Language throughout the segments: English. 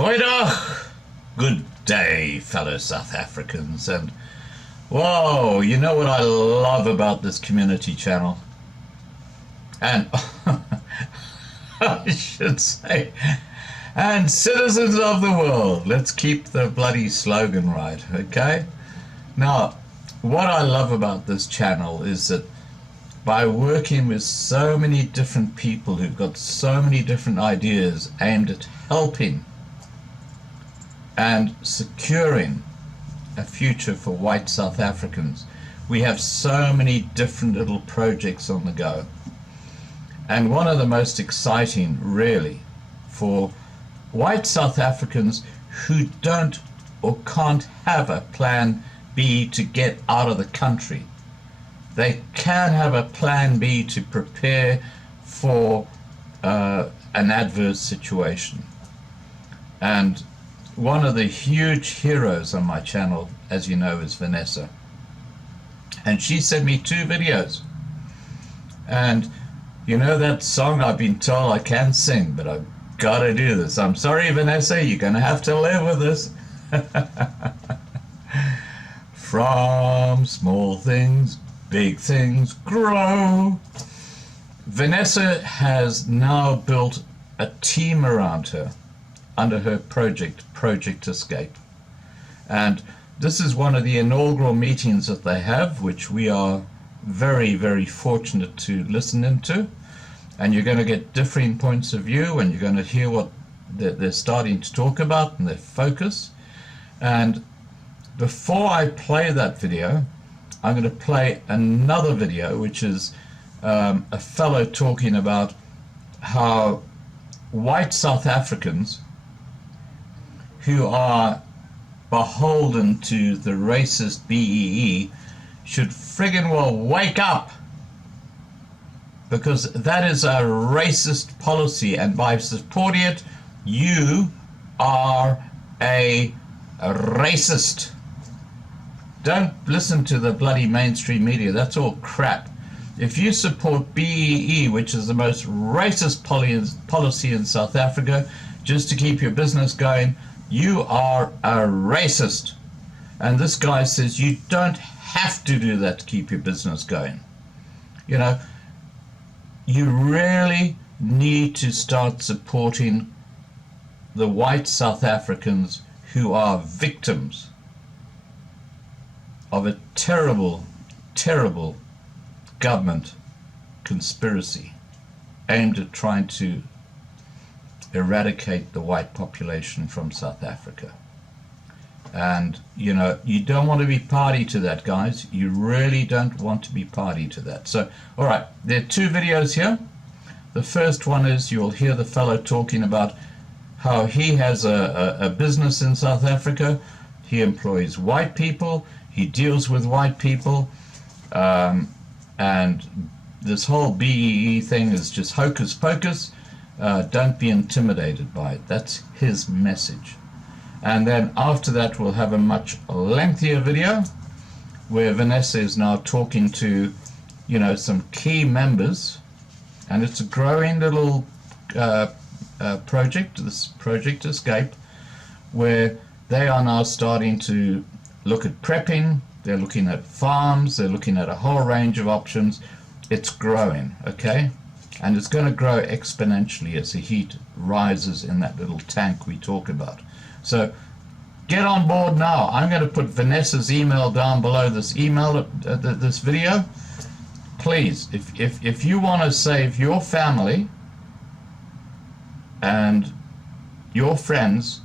Goeiedag! Good day, fellow South Africans. And whoa, you know what I love about this community channel? And I should say, and citizens of the world, let's keep the bloody slogan right, okay? Now, what I love about this channel is that by working with so many different people who've got so many different ideas aimed at helping and securing a future for white South Africans, we have so many different little projects on the go. And one of the most exciting, really, for white South Africans who don't or can't have a plan B to get out of the country, they can have a plan B to prepare for an adverse situation. And one of the huge heroes on my channel, as you know, is Vanessa. And she sent me 2 videos. And you know that song I've been told I can't sing, but I've got to do this. I'm sorry, Vanessa, you're going to have to live with this. From small things, big things grow. Vanessa has now built a team around her under her Project Escape. And this is one of the inaugural meetings that they have, which we are very, very fortunate to listen into. And you're going to get differing points of view, and you're going to hear what they're starting to talk about and their focus. And before I play that video, I'm going to play another video, which is a fellow talking about how white South Africans who are beholden to the racist BEE should friggin' well wake up, because that is a racist policy, and by supporting it, you are a racist. Don't listen to the bloody mainstream media. That's all crap. If you support BEE, which is the most racist policy in South Africa, just to keep your business going, you are a racist. And this guy says you don't have to do that to keep your business going. You know, you really need to start supporting the white South Africans who are victims of a terrible, terrible government conspiracy aimed at trying to eradicate the white population from South Africa. And you know, you don't want to be party to that, guys. You really don't want to be party to that. So all right, there are 2 videos here. The first one is, you'll hear the fellow talking about how he has a business in South Africa. He employs white people, he deals with white people, and this whole BEE thing is just hocus pocus. Don't be intimidated by it. That's his message. And then after that, we'll have a much lengthier video where Vanessa is now talking to, you know, some key members, and it's a growing little project, this Project Escape, where they are now starting to look at prepping. They're looking at farms. They're looking at a whole range of options. It's growing, okay? And it's going to grow exponentially as the heat rises in that little tank we talk about. So get on board now. I'm going to put Vanessa's email down below this email, this video. Please, if you want to save your family and your friends,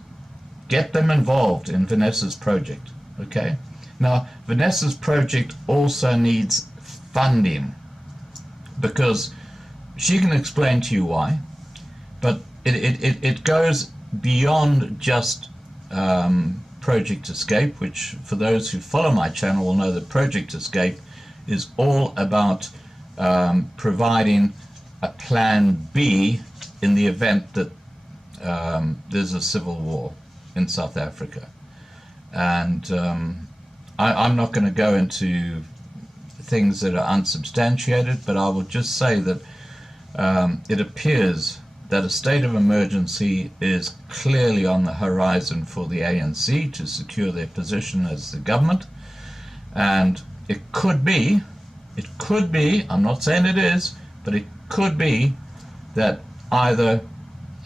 get them involved in Vanessa's project, okay? Now, Vanessa's project also needs funding, because she can explain to you why, but it goes beyond just Project Escape, which for those who follow my channel will know that Project Escape is all about providing a plan B in the event that there's a civil war in South Africa. And I'm not going to go into things that are unsubstantiated, but I will just say that it appears that a state of emergency is clearly on the horizon for the ANC to secure their position as the government. And it could be, I'm not saying it is, but it could be that either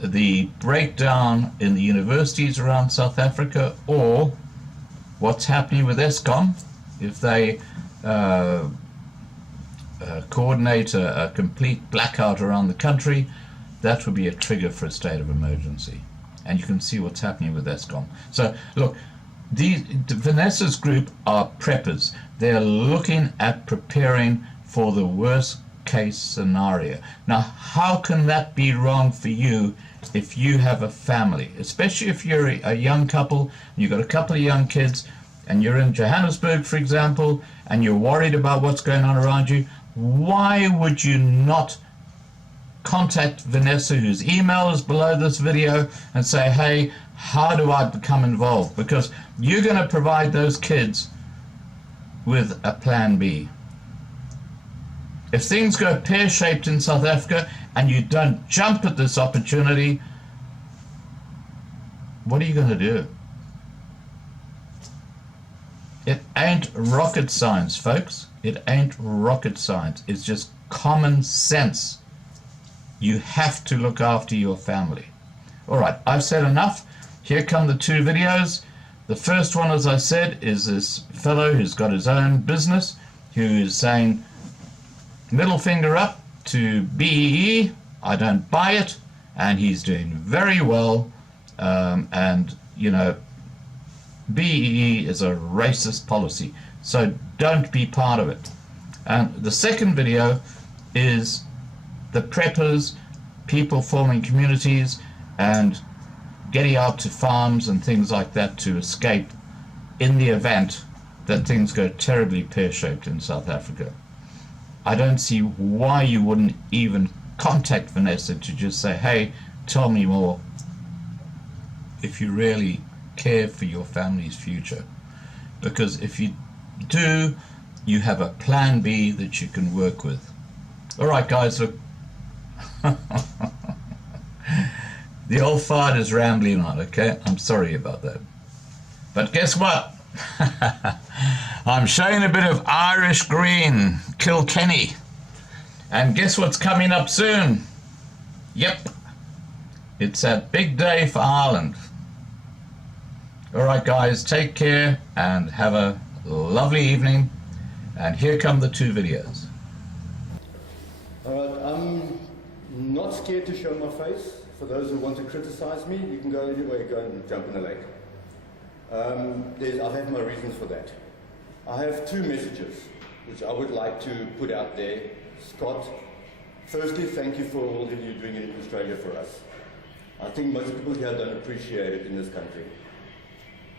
the breakdown in the universities around South Africa, or what's happening with Eskom, if they coordinate a complete blackout around the country, that would be a trigger for a state of emergency. And you can see what's happening with Eskom. So look, Vanessa's group are preppers. They're looking at preparing for the worst case scenario. Now, how can that be wrong for you if you have a family, especially if you're a young couple, you've got a couple of young kids, and you're in Johannesburg, for example, and you're worried about what's going on around you? Why would you not contact Vanessa, whose email is below this video, and say, hey, how do I become involved? Because you're going to provide those kids with a plan B. If things go pear-shaped in South Africa and you don't jump at this opportunity, what are you going to do? It ain't rocket science, folks. It ain't rocket science. It's just common sense. You have to look after your family. All right, I've said enough. Here come the two videos. The first one, as I said, is this fellow who's got his own business, who is saying, middle finger up to BEE, I don't buy it, and he's doing very well. And, you know, BEE is a racist policy, so don't be part of it. And the second video is the preppers, people forming communities and getting out to farms and things like that to escape in the event that things go terribly pear-shaped in South Africa. I don't see why you wouldn't even contact Vanessa to just say, hey, tell me more, if you really care for your family's future. Because if you do, you have a plan B that you can work with. All right, guys, look. The old fart is rambling on, okay? I'm sorry about that. But guess what? I'm showing a bit of Irish green, Kilkenny. And guess what's coming up soon? Yep. It's a big day for Ireland. All right, guys, take care and have a lovely evening. And here come the two videos. All right, I'm not scared to show my face. For those who want to criticize me, you can go anywhere, go and jump in the lake. I have my reasons for that. I have two messages which I would like to put out there. Scott, firstly, thank you for all that you're doing in Australia for us. I think most people here don't appreciate it in this country.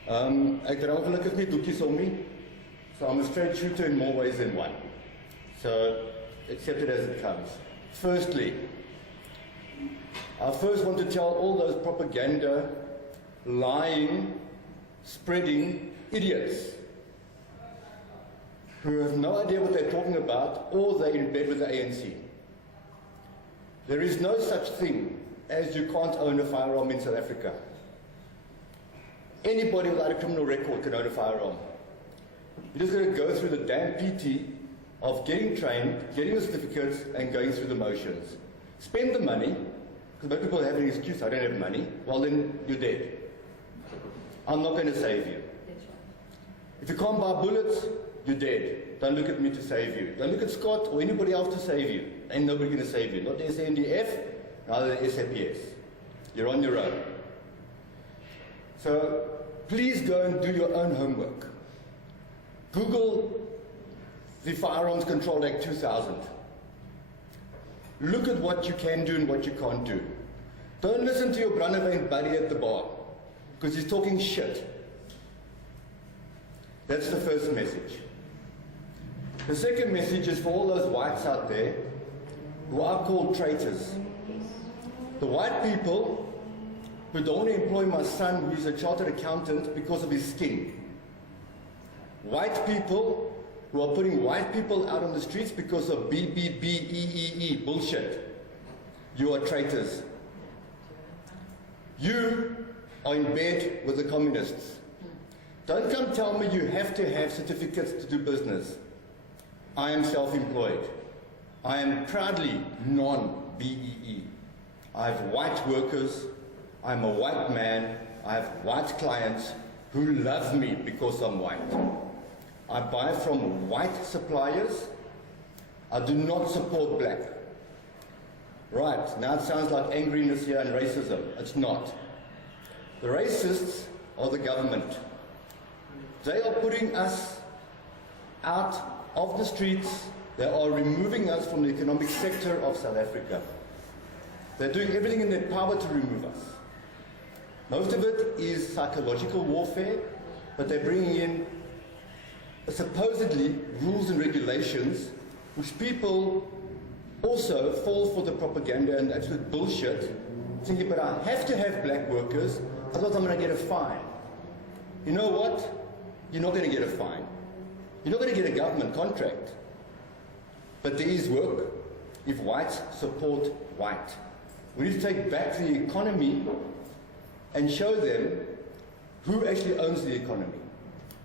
Ek dra gelukkig nie doekies om nie, so I'm a straight shooter in more ways than one. So accept it as it comes. Firstly, I first want to tell all those propaganda, lying, spreading idiots who have no idea what they're talking about, or they're in bed with the ANC. There is no such thing as you can't own a firearm in South Africa. Anybody without a criminal record can own a firearm. You're just going to go through the damn PT of getting trained, getting the certificates, and going through the motions. Spend the money, because most people have an excuse, I don't have money. Well, then you're dead. I'm not going to save you. If you can't buy bullets, you're dead. Don't look at me to save you. Don't look at Scott or anybody else to save you. Ain't nobody going to save you. Not the SANDF, neither the SAPS. You're on your own. So please go and do your own homework. Google the Firearms Control Act 2000. Look at what you can do and what you can't do. Don't listen to your Brandewyn buddy at the bar, because he's talking shit. That's the first message. The second message is for all those whites out there who are called traitors. The white people who don't want to employ my son, who is a chartered accountant, because of his skin. White people who are putting white people out on the streets because of BBBEEE bullshit. You are traitors. You are in bed with the communists. Don't come tell me you have to have certificates to do business. I am self-employed. I am proudly non-BEE. I have white workers. I'm a white man. I have white clients who love me because I'm white. I buy from white suppliers. I do not support black. Right, now it sounds like angriness here and racism. It's not. The racists are the government. They are putting us out of the streets. They are removing us from the economic sector of South Africa. They're doing everything in their power to remove us. Most of it is psychological warfare, but they're bringing in supposedly rules and regulations which people also fall for the propaganda and absolute bullshit, thinking, but I have to have black workers, otherwise I'm going to get a fine. You know what? You're not going to get a fine. You're not going to get a government contract. But there is work if whites support white. We need to take back the economy and show them who actually owns the economy,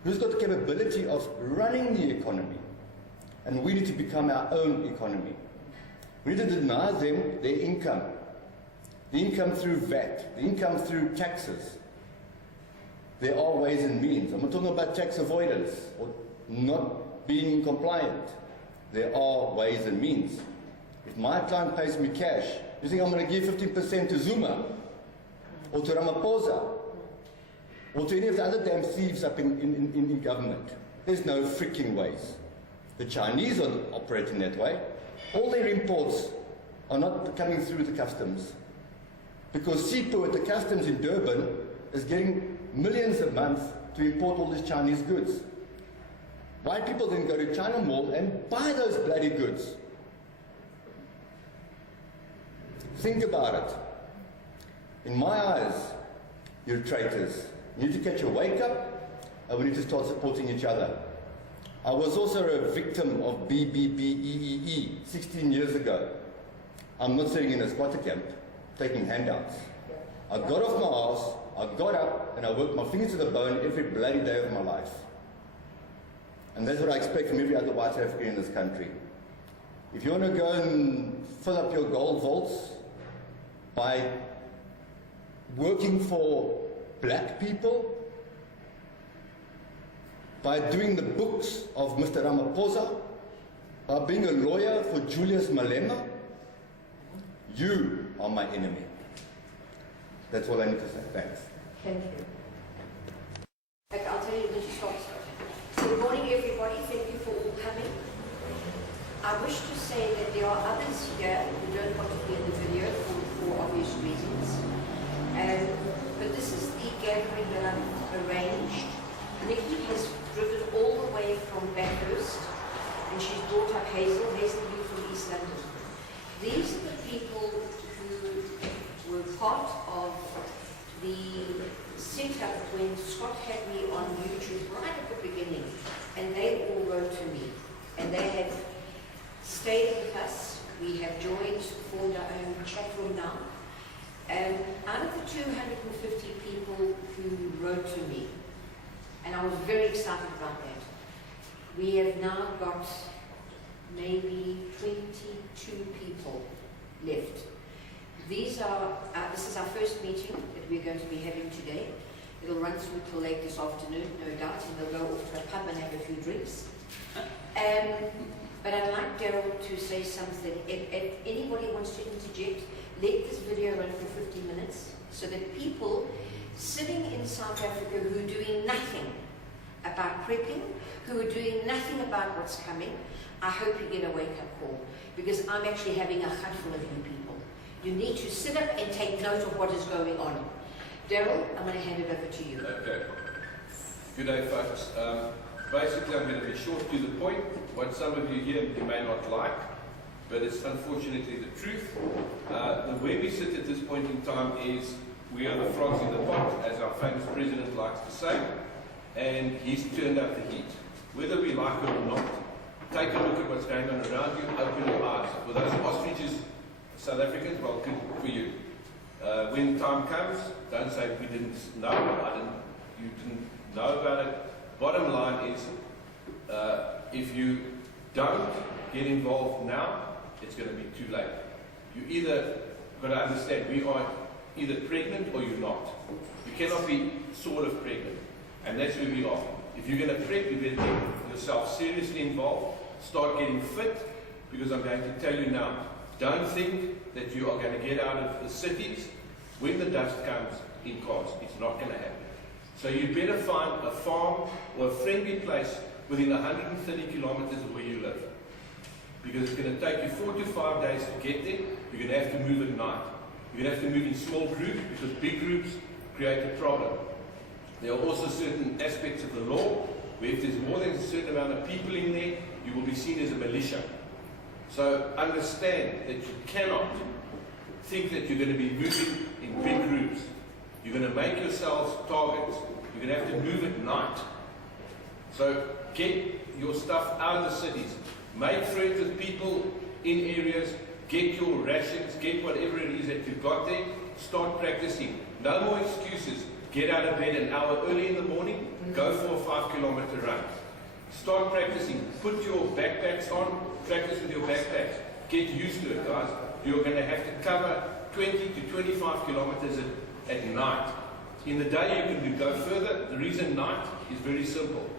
who's got the capability of running the economy. And we need to become our own economy. We need to deny them their income, the income through VAT, the income through taxes. There are ways and means. I'm not talking about tax avoidance or not being compliant. There are ways and means. If my client pays me cash, you think I'm going to give 15% to Zuma or to Ramaphosa or to any of the other damn thieves up in government? There's no freaking ways. The Chinese are operating that way. All their imports are not coming through the customs because SIPO at the customs in Durban is getting millions a month to import all these Chinese goods. White people then go to China Mall and buy those bloody goods. Think about it. In my eyes, you're traitors. You need to catch a wake up, and we need to start supporting each other. I was also a victim of BBBEEE 16 years ago. I'm not sitting in a squatter camp taking handouts. I got off my ass, I got up, and I worked my fingers to the bone every bloody day of my life. And that's what I expect from every other white South African in this country. If you want to go and fill up your gold vaults by working for black people, by doing the books of Mr. Ramaphosa, by being a lawyer for Julius Malema, you are my enemy. That's all I need to say. Thanks. Thank you. Okay, I'll tell you when she stops. Good morning, everybody. Thank you for all coming. I wish to say that there are others here who don't want to be in the video for obvious reasons. But this is the gathering that I've arranged. Nikki has driven all the way from Bathurst, and she's brought up Hazel from East London. These are the people who were part of the setup when Scott had me on YouTube right at the beginning, and they all wrote to me, and they have stayed with us. We have joined, formed our own chat room now. And out of the 250 people who wrote to me, and I was very excited about that, we have now got maybe 22 people left. These are, this is our first meeting that we're going to be having today. It'll run through till late this afternoon, no doubt, and they'll go off to a pub and have a few drinks. But I'd like Daryl to say something. If anybody wants to interject, let this video run for 50 minutes so that people sitting in South Africa who are doing nothing about prepping, who are doing nothing about what's coming, I hope you get a wake-up call, because I'm actually having a hut full of you people. You need to sit up and take note of what is going on. Daryl, I'm going to hand it over to you. Okay. Good day, folks. Basically, I'm going to be short to the point. What some of you here you may not like, but it's unfortunately the truth. Where we sit at this point in time is we are the frogs in the pot, as our famous president likes to say, and he's turned up the heat. Whether we like it or not, take a look at what's going on around you, open your eyes. For those ostriches, South Africans, well, good for you. when time comes, don't say we didn't know, you didn't know about it. Bottom line is, if you don't get involved now, it's going to be too late. You either got to understand we are either pregnant or you're not. You cannot be sort of pregnant, and that's where we are. If you're going to prep, you better get yourself seriously involved. Start getting fit, because I'm going to tell you now. Don't think that you are going to get out of the cities when the dust comes in cars. It's not going to happen. So you better find a farm or a friendly place within 130 kilometers of where you live. Because it's going to take you 4 to 5 days to get there. You're going to have to move at night. You're going to have to move in small groups, because big groups create a problem. There are also certain aspects of the law where if there's more than a certain amount of people in there, you will be seen as a militia. So understand that you cannot think that you're going to be moving in big groups. You're going to make yourselves targets. You're going to have to move at night. So get your stuff out of the cities. Make friends with people in areas. Get your rations. Get whatever it is that you've got there. Start practicing. No more excuses. Get out of bed an hour early in the morning. Go for a 5-kilometer run. Start practicing. Put your backpacks on. Practice with your backpacks. Get used to it, guys. You're going to have to cover 20 to 25 kilometers at night. In the day you can go further. The reason night is very simple.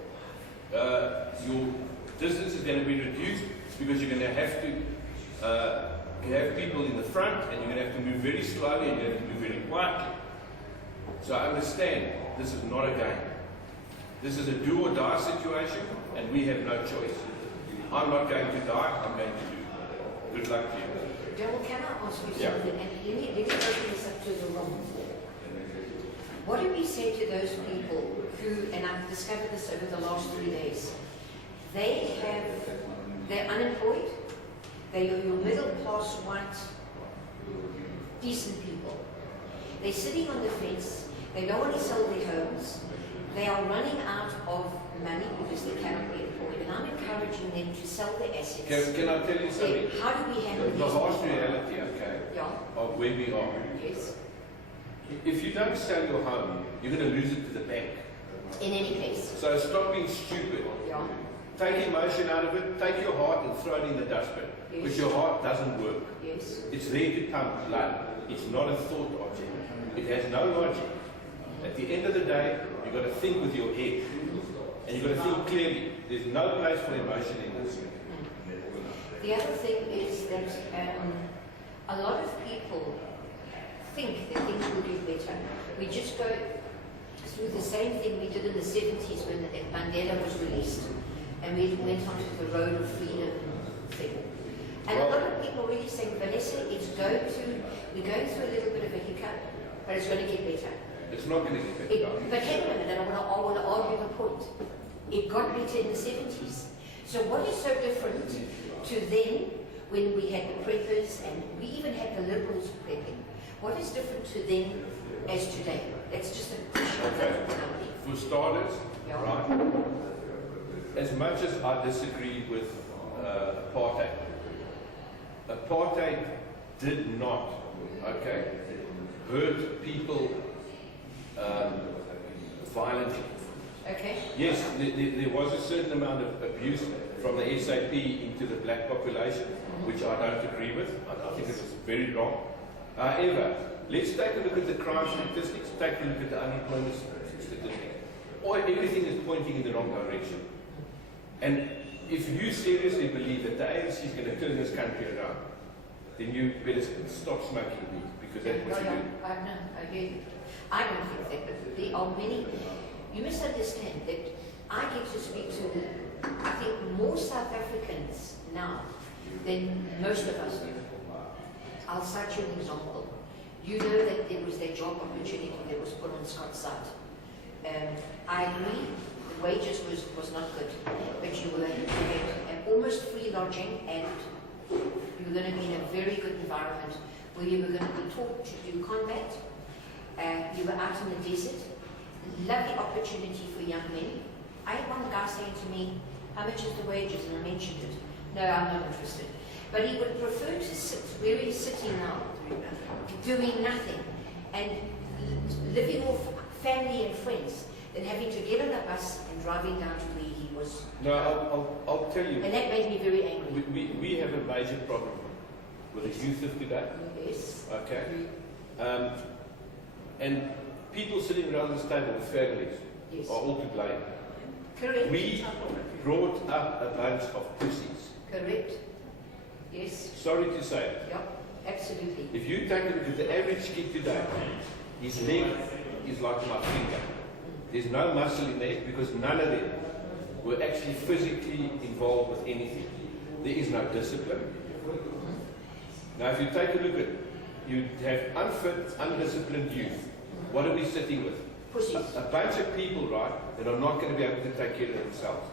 Your distance is going to be reduced because you're going to have to have people in the front, and you're going to have to move very slowly, and you have to move very quietly. So I understand this is not a game. This is a do or die situation, and we have no choice. I'm not going to die, I'm going to do. Good luck to you. Joel, can I ask you something? And let me open this up to the room. What do we say to those people who, and I've discovered this over the last 3 days, they're unemployed, they're your middle class white, decent people. They're sitting on the fence, they don't want to sell their homes, they are running out of money because they cannot be employed, and I'm encouraging them to sell their assets. Can I tell you something? How do we handle the these harsh people? reality, okay, Yeah. of where we are. Yes. If you don't sell your home, you're going to lose it to the bank. In any case. So stop being stupid. Yeah. Take emotion out of it, take your heart and throw it in the dustbin. Yes. Because your heart doesn't work. Yes. It's there to pump blood. It's not a thought object. It has no logic. At the end of the day, you've got to think with your head. And you've got to think clearly. There's no place for emotion in this. The other thing is that a lot of people think that things will get better. We just go through the same thing we did in the 70s when Mandela was released, and we went onto the road of freedom thing. And a lot of people are really saying, Vanessa, we're going through a little bit of a hiccup, but it's going to get better. It's not going to get better. But hang on a minute, I want to argue the point. It got better in the 70s. So what is so different to then, when we had the preppers, and we even had the liberals prepping? What is different to then as today? That's just a question of numbers. For starters, Yeah. right, as much as I disagree with apartheid did not, okay, hurt people violently. Okay. Yes, there was a certain amount of abuse from the SAP into the black population, which I don't agree with. I think it was very wrong. However, let's take a look at the crime statistics, take a look at the unemployment statistics. Everything is pointing in the wrong direction. And if you seriously believe that the ANC is going to turn this country around, then you better stop smoking weed, because that's what you're doing. I hear you. I don't think that, but there are many. You must understand that I get to speak to, I think, more South Africans now than most of us do. I'll cite you an example. You know that there was that job opportunity that was put on Scott's side. I agree, the wages was not good, but you had an almost free lodging, and you were going to be in a very good environment where you were going to be taught to do combat. You were out in the desert. Lovely opportunity for young men. I had one guy saying to me, how much is the wages? And I mentioned it. No, I'm not interested. But he would prefer to sit where he's sitting now, doing nothing, and living off family and friends than having to get on a bus and driving down to where he was. No, I'll tell you. And that made me very angry. We have a major problem with the youth of today. Yes. Okay? And people sitting around this table with families Yes. are all to blame. Correct. We brought up a bunch of pussies. Correct. Yes. Sorry to say it. Yep. Absolutely. If you take a look at the average kid today, his leg is like my finger. There's no muscle in there because none of them were actually physically involved with anything. There is no discipline. Now, if you take a look at, you have unfit, undisciplined youth. What are we sitting with? Pussies. A bunch of people, right, that are not going to be able to take care of themselves.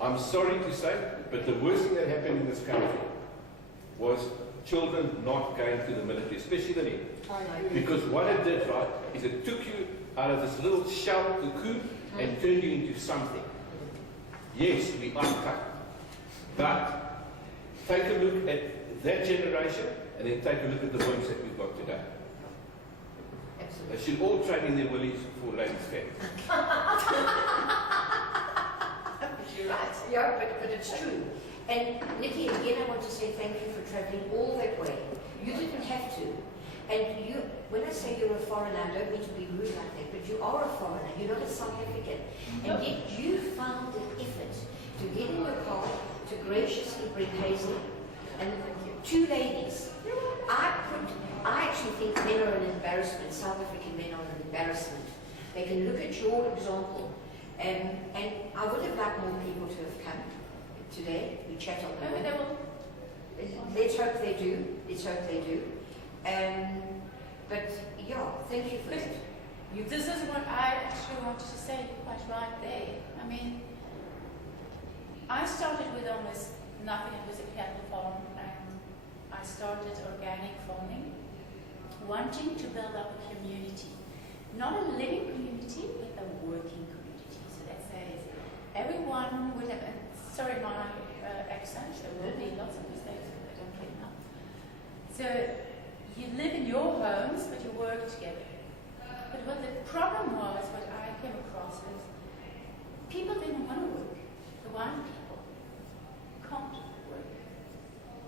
I'm sorry to say, but the worst thing that happened in this country was children not going to the military, especially the men. Because what it did, right, is it took you out of this little shell cocoon and turned you into something. Yes, we are tough. But take a look at that generation and then take a look at the ones that we've got today. Absolutely. They should all train in their willies for ladies' fair. You're right. Yeah, but it's true. And Nikki, again, I want to say thank you for travelling all that way. You didn't have to. And you, when I say you're a foreigner, I don't mean to be rude like that, but you are a foreigner. You're not a South African. And yet you found an effort to get in your car, to graciously bring Hazel and two ladies. I actually think men are an embarrassment. South African men are an embarrassment. They can look at your example. And I would have liked more people to have come today. We chat on that. Let's hope they do. Let's hope they do. But yeah, thank you for that. This is what I actually wanted to say. You're quite right there. I mean, I started with almost nothing. It was a cattle farm. I started organic farming, wanting to build up a community. Not a living community, but a working community. So that says everyone would have, sorry my accent, there will be lots of mistakes, but I don't care now. So you live in your homes, but you work together. But what the problem was, what I came across is, people didn't want to work. The one people can't work.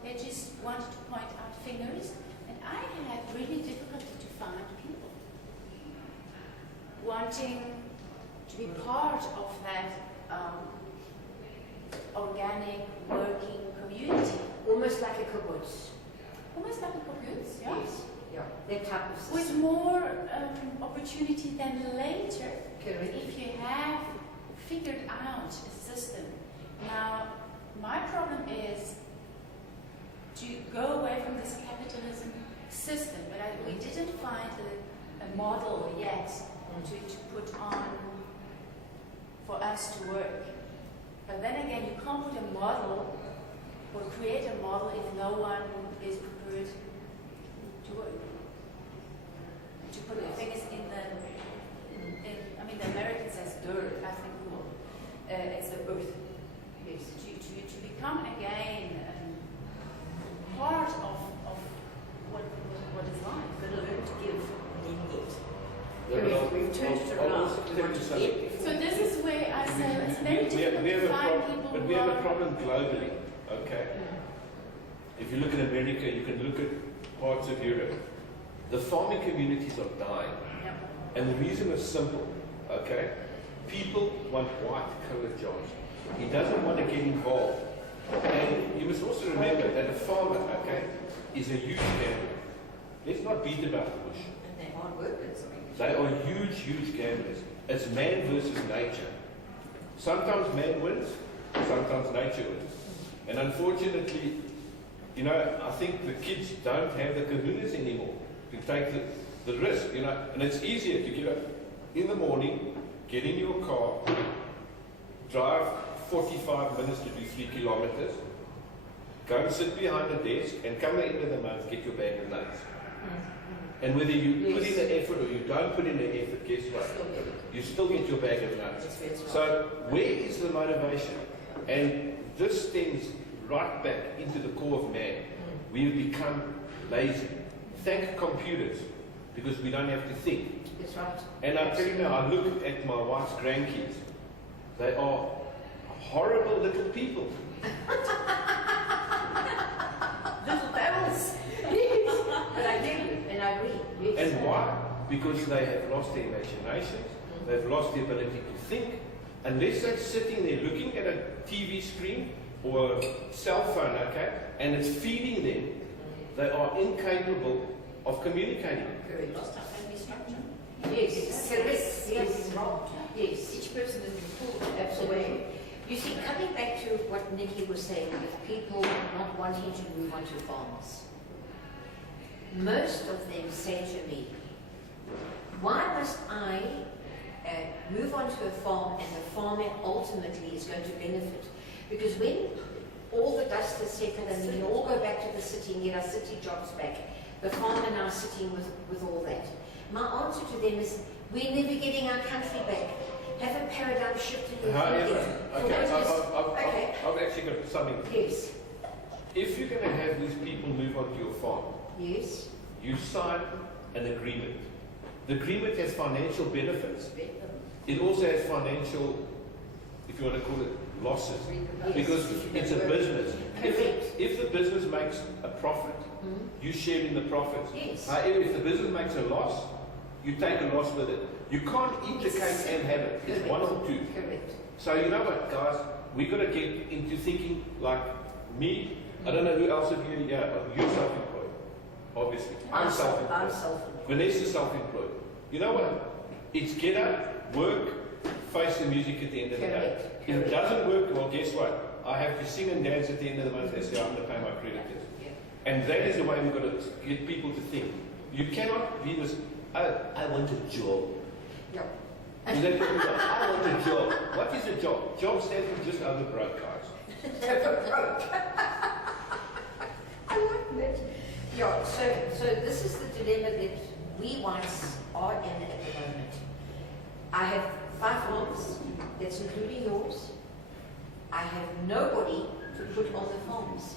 They just wanted to point out fingers, and I had really difficulty to find people wanting to be part of that organic working community. Almost like a kibbutz. Almost like a kibbutz, yeah. Yes. Yeah. That type of system. With more opportunity than later, Correct. if you have figured out a system. Now, my problem is to go away from this capitalism system, but we didn't find a model yet to put on for us to work. But then again, you can't put a model or create a model if no one is prepared to work. To put the things in the American says dirt, I think cool. It's the earth. Yes. To become again part of what is life. We've got to learn to give and then Yeah, we've turned it around. We want to get before So this is where I say it's very difficult to find people but who we have a are... problem globally, okay? If you look at America, you can look at parts of Europe. The farming communities are dying. And the reason is simple, okay? People want white-collar jobs. He doesn't want to get involved. And you must also remember that a farmer, okay, is a huge gambler. Let's not beat about the bush. And they're hard workers. They are huge, huge gamblers. It's man versus nature. Sometimes man wins, sometimes nature wins. And unfortunately, you know, I think the kids don't have the kahunas anymore to take the risk, you know. And it's easier to get up in the morning, get in your car, drive 45 minutes to do 3 kilometers, go and sit behind a desk, and come at the end of the month, get your bag of nuts. And whether you put in the effort or you don't put in the effort, guess what? You still get your bag of nuts. So where is the motivation? And this stems right back into the core of man. We've become lazy. Thank computers. because we don't have to think. That's right. And I'm telling you, I look at my wife's grandkids. They are horrible little people. Little barrels. Yes. But I get it, and I agree. Yes. And why? Because they have lost their imaginations. They've lost the ability to think. Unless they're sitting there looking at a TV screen or a cell phone, okay, and it's feeding them, they are incapable of communicating. Very Lost our family structure. Yes, correct. Yes, yes. Each person is important. Absolutely. You see, coming back to what Nikki was saying, with people not wanting to move on to farms, most of them say to me, why must I move on to a farm and the farmer ultimately is going to benefit? Because when all the dust is settled and we all go back to the city and get our city jobs back, the farmer now sitting with all that. My answer to them is, we're never getting our country back. Have a paradigm shift in your However, okay, I've actually got something. Yes. If you're going to have these people move on to your farm, Yes. you sign an agreement. The agreement has financial benefits. It also has financial, if you want to call it, losses. Yes. Because it's a business. Correct. If the business makes a profit, you share in the profits. Yes. However, if the business makes a loss, you take a loss with it. You can't eat the cake and have it. It's Correct. one or two. Correct. So you know what, guys? We've got to get into thinking like me. I don't know who else of you, yeah, you're self-employed, obviously. I'm self-employed. I'm self-employed. Vanessa's self-employed. You know what? It's get up, work, face the music at the end of the day. Correct. If it doesn't work, well, guess what? I have to sing and dance at the end of the month and say, I'm going to pay my creditors. Yeah. And that is the way we've got to get people to think. You cannot be this, oh, I want a job. Yeah. Is that what you want? I want a job. What is a job? Job stands for just over broke, guys. I like that. Yeah, so this is the dilemma that we whites are in at the moment. I have 5 farms, that's including yours. I have nobody to put on the farms.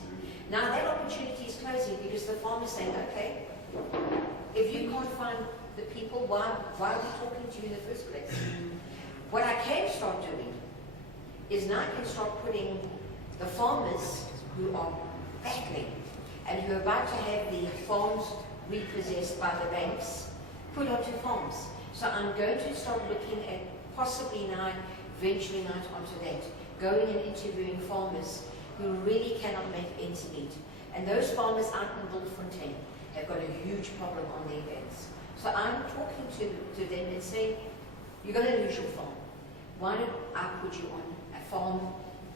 Now that opportunity is closing because the farmers saying, okay, if you can't find the people, why are we talking to you in the first place? What I can start doing is now I can start putting the farmers who are battling and who are about to have the farms repossessed by the banks put onto farms. So I'm going to start looking at possibly now venturing out onto that, going and interviewing farmers who really cannot make ends meet. And those farmers out in Bultfontein have got a huge problem on their hands. So I'm talking to them and saying, you're going to lose your farm. Why don't I put you on a farm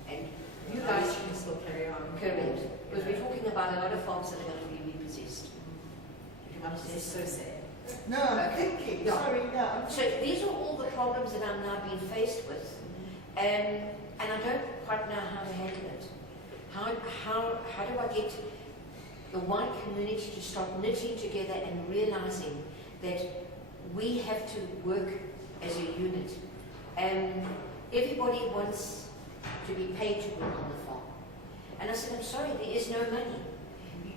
and you guys can still carry on? Correct. Because we're talking about a lot of farms that are going to be repossessed. This is so sad. No, I'm Okay. thinking. Yeah. Sorry, no. So these are all the problems that I'm now being faced with. And I don't quite know how to handle it. How do I get the white community to start knitting together and realizing that we have to work as a unit? And everybody wants to be paid to work on the farm. And I said, I'm sorry, there is no money.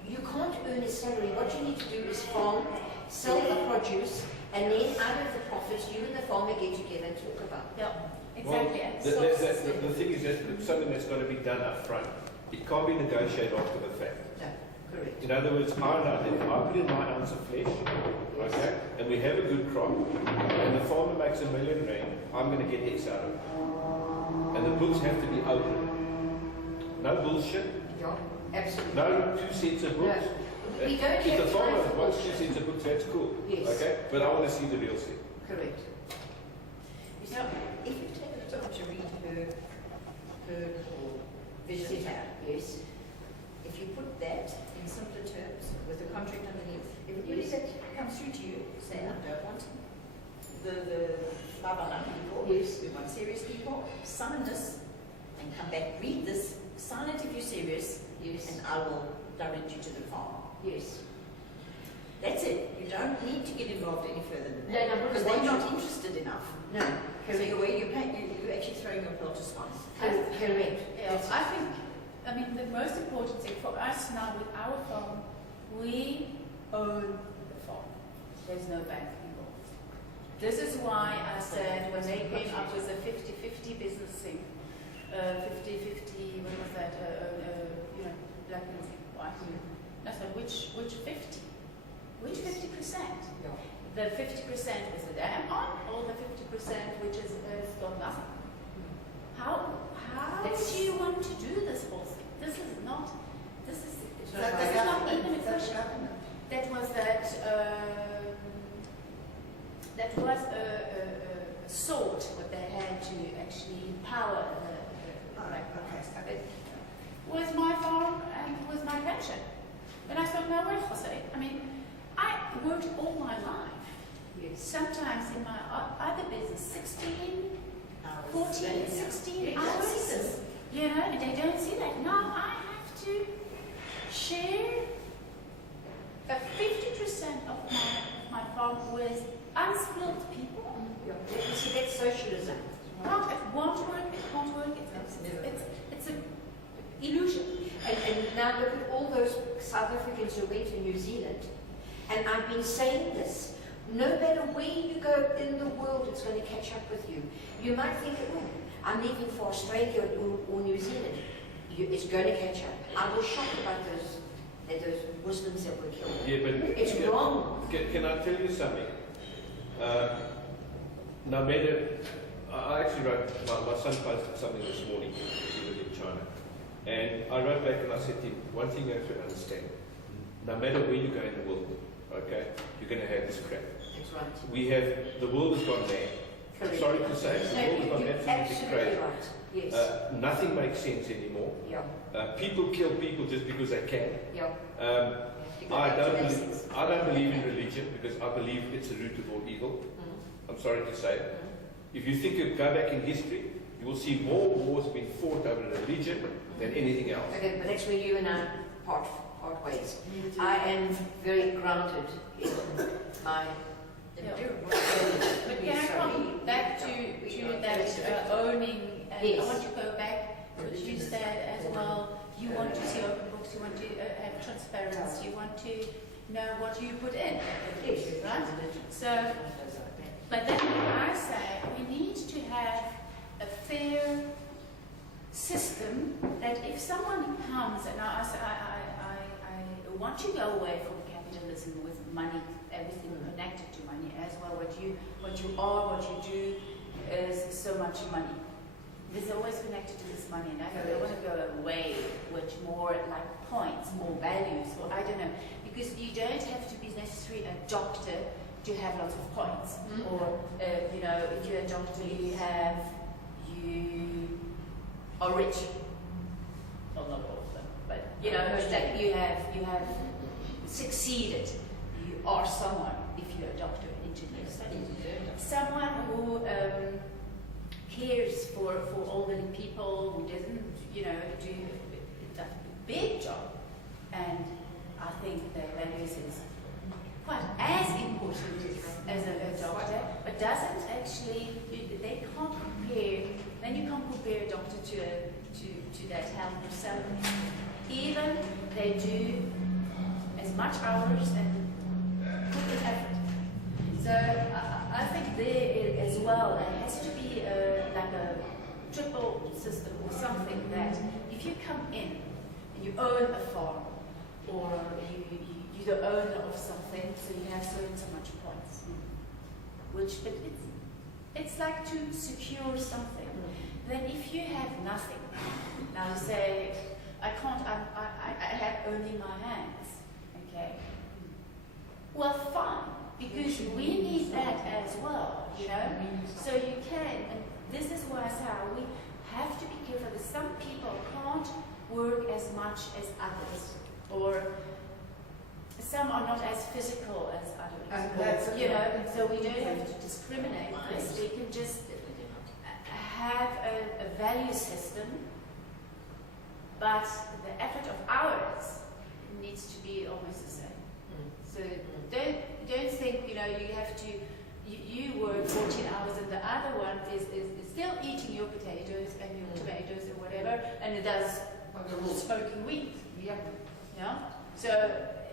You can't earn a salary. What you need to do is farm, sell the produce, and then out of the profits, you and the farmer get together and talk about it. Yeah, exactly. Well, the thing is that it's something that's got to be done up front. It can't be negotiated after the fact. No, correct. In other words, I know that if I put in my ounce of flesh, okay, and we have a good crop, and the farmer makes R1 million, I'm going to get X out of it. And the books have to be open. No bullshit. Yeah, absolutely. No 2 sets of books. No, we don't If have the farmer time for wants 2 bullshit. sets of books, that's cool. Yes. Okay? But I want to see the real set. Correct. You know, if you take the time to read her vision, Yes. if you put that in simpler terms with the contract underneath, everybody Yes. that comes through to you say, I don't want the blah people, Yes. we want serious people, sign this and come back, read this, sign it if you're serious, Yes. and I will direct you to the farm. Yes. That's it. You don't need to get involved any further than No, that. no, because they're they not should- interested enough. No. So Correct. the way you're actually throwing your pill to swine. Correct. Yeah, I think, I mean, the most important thing for us now with our farm, we own the farm. There's no bank involved. This is why I said when they came up with a 50-50 business thing, 50-50, what was that, you know, black and white. I said, which 50? Which 50%? The 50% with the dam on, or the 50% which is got nothing? How do you want to do this whole thing? This is not even a question. That was a sword what they had to actually empower the It was my farm and it was my pension. And I thought, no, wait, Jose. I mean, I worked all my life. Sometimes in my other business, 16 hours. You know, and they don't see that. Now I have to share a 50% of my farm with unskilled people. So that's socialism. Not, it won't work, it can't work, it's an illusion. And now look at all those South Africans who went to New Zealand. And I've been saying this, no matter where you go in the world, it's going to catch up with you. You might think, oh, I'm leaving for Australia or New Zealand. It's going to catch up. I was shocked about those Muslims that were killed. Yeah, but it's wrong. Can I tell you something? I actually wrote, my son posted something this morning, he was in China, and I wrote back and I said to him, one thing you have to understand, no matter where you go in the world, okay, you're going to have this crap. That's right. The world has gone mad. I'm sorry to say, the world has gone absolutely crazy. Right. Yes. Nothing makes sense anymore. Yeah. People kill people just because they can. Yeah. I don't believe in religion because I believe it's the root of all evil. I'm sorry to say. If you think you go back in history, you will see more wars being fought over religion than anything else. Okay, but that's where you and I part ways. I am very grounded in my. But can I come back to that owning? And Yes. I want to go back to what you said as well. You want to see open books. You want to have transparency. You want to know what you put in. Yes. Right. So. But then I say we need to have a fair system that if someone comes and I say I want to go away from capitalism with money, everything connected to money as well. What you are, what you do is so much money. It's always connected to this money, and I want to go away with more like points, more values, or I don't know, because you don't have to be necessarily a doctor to have lots of points, or you know, if you're a doctor, you are rich. Well, not all of them, but you know that you have succeeded. You are someone if you're a doctor, engineer, someone who cares for elderly people, who doesn't, you know, do a big job, and I think their values is quite as important as a doctor, but doesn't actually, they can't compare, then you can't compare a doctor to that health or salary. Even they do as much hours and put the effort. So I think there as well, there has to be like a triple system or something that if you come in and you own a farm, or you're the owner of something, so you have so much points. But it's like to secure something. Then if you have nothing, now you say, I can't, I have only my hands, okay? Well, fine, because we need that as well, you know? So you can, and this is why I say we have to be careful that some people can't work as much as others, or some are not as physical as others, you know, so we don't have to discriminate this. We can just have a value system, but the effort of ours needs to be almost the same. So don't think, you know, you have to, you work 14 hours and the other one is still eating your potatoes and your tomatoes or whatever, and it does smoking wheat. Yeah. So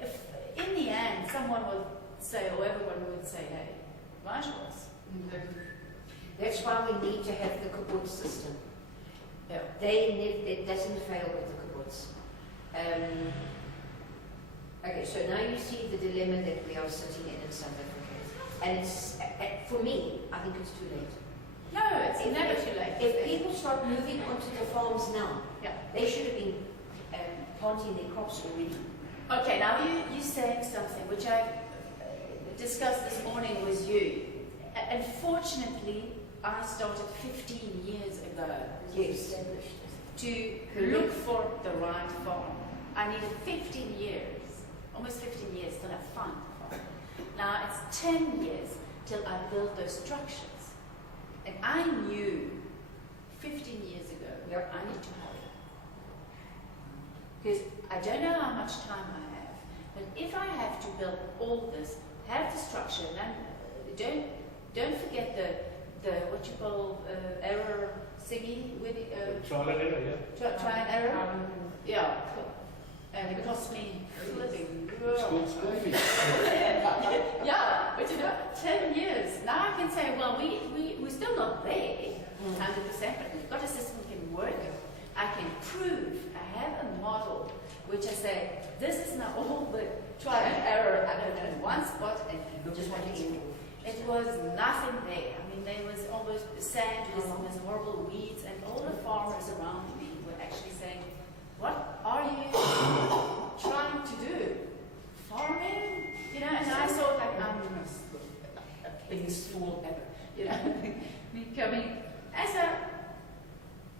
if in the end someone will say, or everyone would say, hey, marshals. That's why we need to have the kibbutz system. Yeah. It doesn't fail with the kibbutz. Okay, so now you see the dilemma that we are sitting in South Africa. And it's, for me, I think it's too late. No, it's never too late. If people start moving onto the farms now, Yeah. they should have been planting their crops already. Okay, now you saying something which I discussed this morning with you. Unfortunately, I started 15 years ago Yes. to look for the right farm. I needed 15 years, almost 15 years till I found the farm. Now it's 10 years till I built those structures. And I knew 15 years ago I need to hurry. Because I don't know how much time I have, but if I have to build all this, have the structure, and don't forget the what you call error thingy with Trial and error, yeah. try and error. Yeah, and it cost me flipping. School fees. Yeah, but you know, 10 years. Now I can say, well, we're still not there 100%, but we've got a system that can work. I can prove, I have a model which I say, this is now all the trial and error. I don't know, in one spot, and you just want to it was nothing there. I mean, there was almost sand with horrible weeds, and all the farmers around me were actually saying, what are you trying to do? Farming? You know, and I thought like I'm the biggest fool ever. You know, becoming as a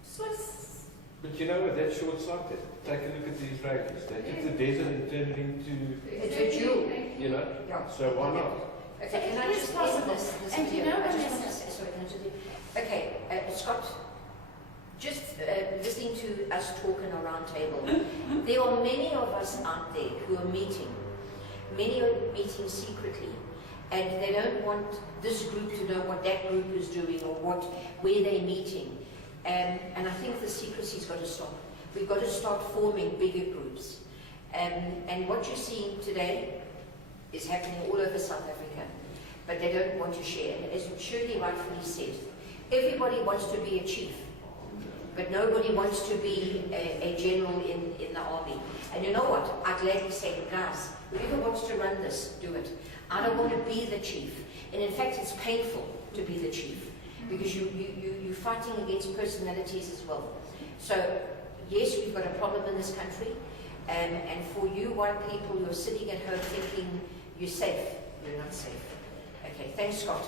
Swiss. But you know what, that's short-sighted. Take a look at the Israelis. They took the desert and turned it into, It's a jewel. you know, Yeah. so why not? Okay, can I It is just possible. end this And you video? know I what just is- want to say, sorry, can I just do- okay, Scott, just listening to us talk in a round table, there are many of us out there who are meeting. Many are meeting secretly, and they don't want this group to know what that group is doing or where they're meeting. And I think the secrecy's got to stop. We've got to start forming bigger groups. And what you're seeing today is happening all over South Africa, but they don't want to share. As Shirley rightfully said, everybody wants to be a chief, but nobody wants to be a general in the army. And you know what? I gladly say, guys, whoever wants to run this, do it. I don't want to be the chief. And in fact, it's painful to be the chief, because you're fighting against personalities as well. So, yes, we've got a problem in this country, and for you white people who are sitting at home thinking you're safe, you're not safe. Okay, thanks, Scott.